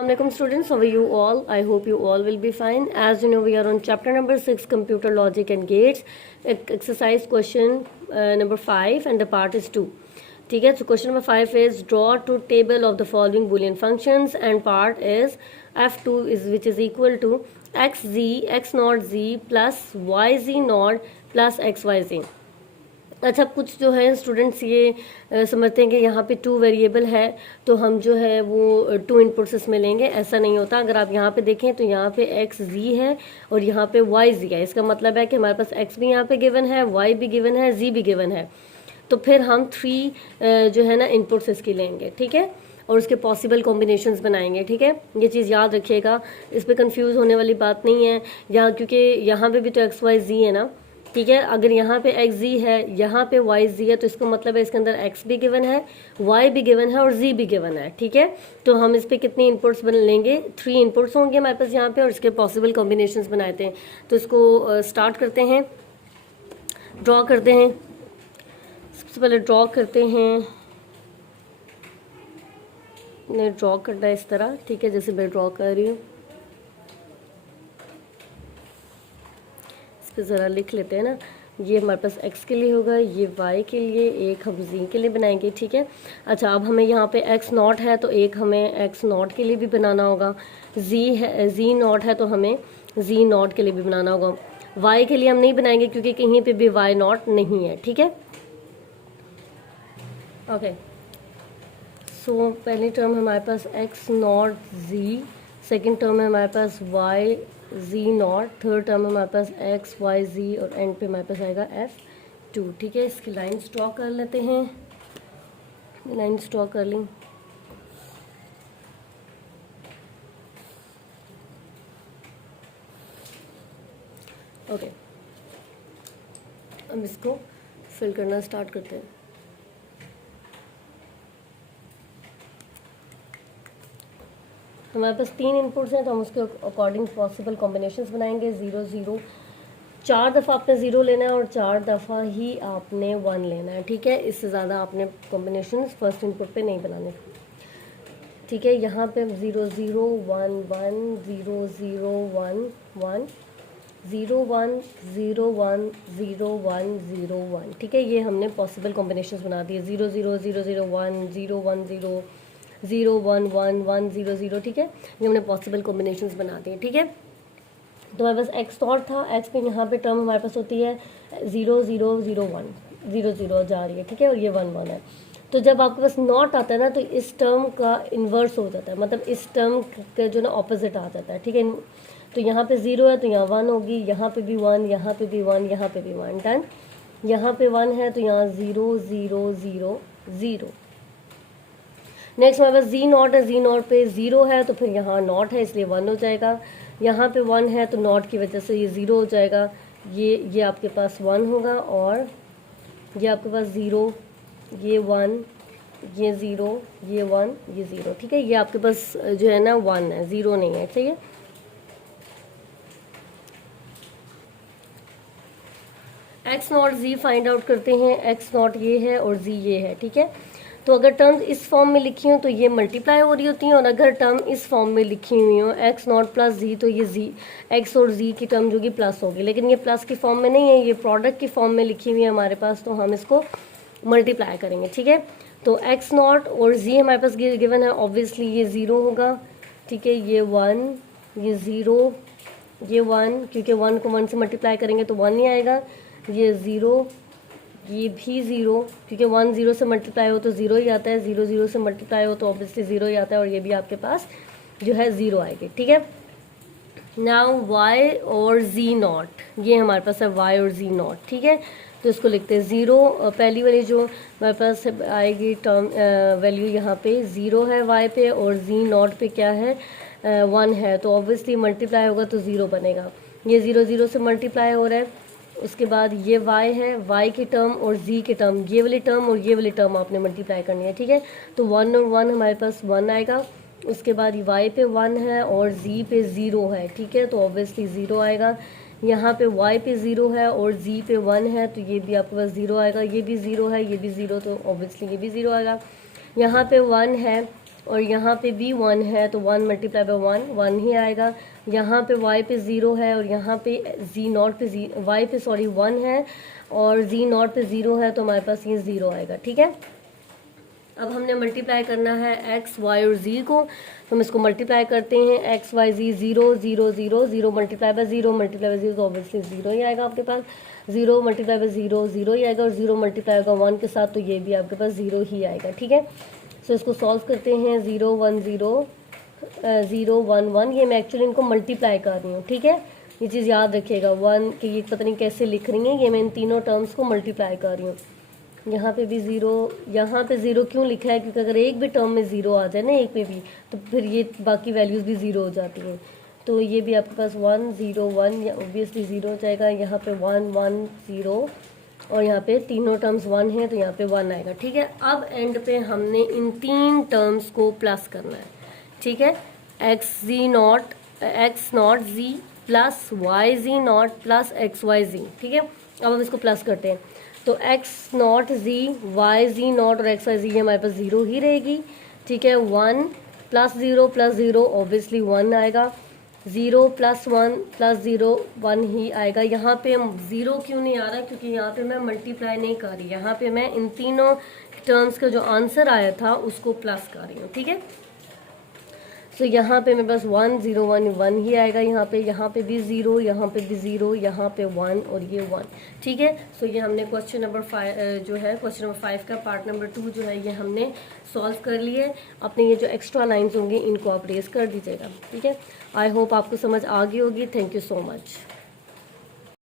Assalamualaikum students, how are you all? I hope you all will be fine. As you know, we are on chapter number 6, computer logic and gates, exercise question number 5 and the part is 2. ठीक है, so question number 5 is draw two table of the following boolean functions and part is f2 is which is equal to xz x naught z plus yz naught plus xyz. अच्छा, कुछ जो है students ये समझते हैं कि यहाँ पे टू वेरिएबल है तो हम जो है वो टू इनपुट्स इसमें लेंगे। ऐसा नहीं होता। अगर आप यहाँ पे देखें तो यहाँ पे एक्स जी है और यहाँ पे वाई जी है। इसका मतलब है कि हमारे पास एक्स भी यहाँ पे गिवन है, वाई भी गिवन है, जी भी गिवन है। तो फिर हम थ्री जो है ना इनपुट्स इसकी लेंगे, ठीक है, और उसके पॉसिबल कॉम्बिनेशंस बनाएंगे। ठीक है, ये चीज़ याद रखिएगा, इस पर कंफ्यूज होने वाली बात नहीं है यहाँ, क्योंकि यहाँ पे भी तो एक्स वाई जी है ना। ठीक है, अगर यहाँ पे एक्स जी है, यहाँ पे वाई जी है, तो इसका मतलब है इसके अंदर एक्स भी गिवन है, वाई भी गिवन है और जी भी गिवन है। ठीक है, तो हम इस पे कितनी इनपुट्स बन लेंगे, थ्री इनपुट्स होंगे हमारे पास यहाँ पे और इसके पॉसिबल कॉम्बिनेशंस बनाते हैं। तो इसको स्टार्ट करते हैं, ड्रॉ करते हैं। सबसे पहले ड्रॉ करते हैं, ने ड्रॉ करना है इस तरह। ठीक है, जैसे मैं ड्रॉ कर रही हूँ, इस पर ज़रा लिख लेते हैं ना। ये हमारे पास x के लिए होगा, ये y के लिए, एक हम z के लिए बनाएंगे। ठीक है, अच्छा अब हमें यहाँ पे x नॉट है तो एक हमें x नॉट के लिए भी बनाना होगा, z नॉट है तो हमें z नॉट के लिए भी बनाना होगा। y के लिए हम नहीं बनाएंगे क्योंकि कहीं पे भी y नॉट नहीं है। ठीक है, ओके, सो पहली टर्म हमारे पास x not z, second term है हमारे पास y z not, third term हमारे पास x y z और एंड पे हमारे पास आएगा f2। ठीक है, इसकी लाइन्स ड्रॉ कर लेते हैं, लाइन्स ड्रॉ कर ली। ओके, अब इसको फिल करना स्टार्ट करते हैं। हमारे पास तीन इनपुट्स हैं तो हम उसके अकॉर्डिंग पॉसिबल कॉम्बिनेशंस बनाएंगे। 0 0, 4 दफ़ा आपने 0 लेना है और 4 दफ़ा ही आपने 1 लेना है। ठीक है, इससे ज़्यादा आपने कॉम्बिनेशंस फर्स्ट इनपुट पे नहीं बनाने। ठीक है, यहाँ पे 0 0 1 1 0 0 1 1 0 1 0 1 0 1 0 1। ठीक है, ये हमने पॉसिबल कॉम्बिनेशंस बना दिए। 0 0 0 0 1 0 1 0 0 1 1 1 0 0। ठीक है, ये हमने पॉसिबल कॉम्बिनेशंस बना दिए। ठीक है, तो हमारे पास एक्स नॉट था, एक्स पे यहाँ पे टर्म हमारे पास होती है 0 0 0 1 0 0 जा रही है। ठीक है, और ये 1 1 है। तो जब आपके पास नॉट आता है ना तो इस टर्म का इन्वर्स हो जाता है, मतलब इस टर्म का जो ना ऑपोजिट आ जाता है। ठीक है, तो यहाँ पे 0 है तो यहाँ 1 होगी, यहाँ पे भी 1, यहाँ पे भी 1, यहाँ पे भी 1, डन। यहाँ पे 1 है तो यहाँ 0 0 0 0। नेक्स्ट हमारे पास जी नॉट है, जी नॉट पे 0 है तो फिर यहाँ नॉट है इसलिए 1 हो जाएगा। यहाँ पे 1 है तो नॉट की वजह से ये 0 हो जाएगा, ये आपके पास 1 होगा और ये आपके पास 0, ये 1, ये 0, ये 1, ये 0। ठीक है, ये आपके पास जो है ना 1 है, 0 नहीं है। ठीक है, X not G find out करते हैं। एक्स नॉट ये है और जी ये है। ठीक है, तो अगर टर्म्स इस फॉर्म में लिखी हो तो ये मल्टीप्लाई हो रही होती हैं, और अगर टर्म इस फॉर्म में लिखी हुई हो एक्स नॉट प्लस जी तो ये जी एक्स और जी की टर्म जो कि प्लस होगी, लेकिन ये प्लस की फॉर्म में नहीं है, ये प्रोडक्ट की फॉर्म में लिखी हुई है हमारे पास, तो हम इसको मल्टीप्लाई करेंगे। ठीक है, तो एक्स नॉट और जी हमारे पास गिवन है, ऑब्वियसली ये 0 होगा। ठीक है, ये 1, ये 0, ये 1, क्योंकि 1 को 1 से मल्टीप्लाई करेंगे तो 1 ही आएगा, ये 0, ये भी 0, क्योंकि 1 0 से मल्टीप्लाई हो तो 0 ही आता है, 0 0 से मल्टीप्लाई हो तो ऑब्वियसली 0 ही आता है, और ये भी आपके पास जो है 0 आएगी। ठीक है, नाउ y और z नॉट, ये हमारे पास है y और z नॉट। ठीक है, तो इसको लिखते हैं 0, पहली वाली जो हमारे पास आएगी टर्म वैल्यू यहाँ पे 0 है y पे, और z नॉट पे क्या है 1 है, तो ऑब्वियसली मल्टीप्लाई होगा तो 0 बनेगा। ये 0 0 से मल्टीप्लाई हो रहा है, उसके बाद ये y है, y की टर्म और z की टर्म, ये वाली टर्म और ये वाली टर्म आपने मल्टीप्लाई करनी है। ठीक है, तो 1 और 1 हमारे पास 1 आएगा, उसके बाद y पे 1 है और z पे 0 है। ठीक है, तो ऑब्वियसली 0 आएगा। यहाँ पे y पे 0 है और z पे 1 है, तो ये भी आपके पास 0 आएगा, ये भी 0 है, ये भी 0, तो ऑब्वियसली ये भी 0 आएगा। यहाँ पे 1 है और यहाँ पे भी 1 है तो 1 मल्टीप्लाई बाय 1 1 ही आएगा। यहाँ पे y पे 0 है और यहाँ पे z नॉट पे y पे 1 है और z नॉट पे 0 है तो हमारे पास ये 0 आएगा। ठीक है, अब हमने मल्टीप्लाई करना है x y और z को, तो हम इसको मल्टीप्लाई करते हैं। x y z 0 0 0 0 multiply by 0 multiply by 0 तो ऑब्वियसली 0 ही आएगा आपके पास। 0 मल्टीप्लाई बाय 0 0 ही आएगा और 0 मल्टीप्लाई होगा 1 के साथ तो ये भी आपके पास 0 ही आएगा। ठीक है, सो इसको सॉल्व करते हैं। 0 1 0 0 1 1, ये मैं एक्चुअली इनको मल्टीप्लाई कर रही हूँ। ठीक है, ये चीज़ याद रखिएगा 1 कि ये पता नहीं कैसे लिख रही हैं, ये मैं इन तीनों टर्म्स को मल्टीप्लाई कर रही हूँ। यहाँ पे भी 0, यहाँ पे 0 क्यों लिखा है, क्योंकि अगर एक भी टर्म में 0 आ जाए ना एक पे भी, तो फिर ये बाकी वैल्यूज़ भी 0 हो जाती हैं। तो ये भी आपके पास 1 0 1 ऑब्वियसली 0 हो जाएगा। यहाँ पे 1 1 0 और यहाँ पे तीनों टर्म्स 1 है तो यहाँ पे 1 आएगा। ठीक है, अब एंड पे हमने इन तीन टर्म्स को प्लस करना है। ठीक है, x not z plus y z not plus x y z। ठीक है, अब हम इसको प्लस करते हैं तो x not z y z not और x y z हमारे पास 0 ही रहेगी। ठीक है, 1 प्लस 0 ऑब्वियसली 1 आएगा। 0 प्लस 1 प्लस 0 1 ही आएगा। यहाँ पे हम 0 क्यों नहीं आ रहा, क्योंकि यहाँ पे मैं मल्टीप्लाई नहीं कर रही, यहाँ पे मैं इन तीनों टर्म्स का जो आंसर आया था उसको प्लस कर रही हूँ। ठीक है, तो यहाँ पे मेरे पास 1 0 1 1 ही आएगा। यहाँ पे भी 0, यहाँ पे भी 0, यहाँ पे 1 और ये 1। ठीक है, सो ये हमने क्वेश्चन नंबर 5 जो है, क्वेश्चन नंबर 5 का पार्ट नंबर 2 जो है ये हमने सॉल्व कर लिए। अपने ये जो एक्स्ट्रा लाइंस होंगी इनको आप रेज कर दीजिएगा। ठीक है, आई होप आपको समझ आ गई होगी। Thank you so much.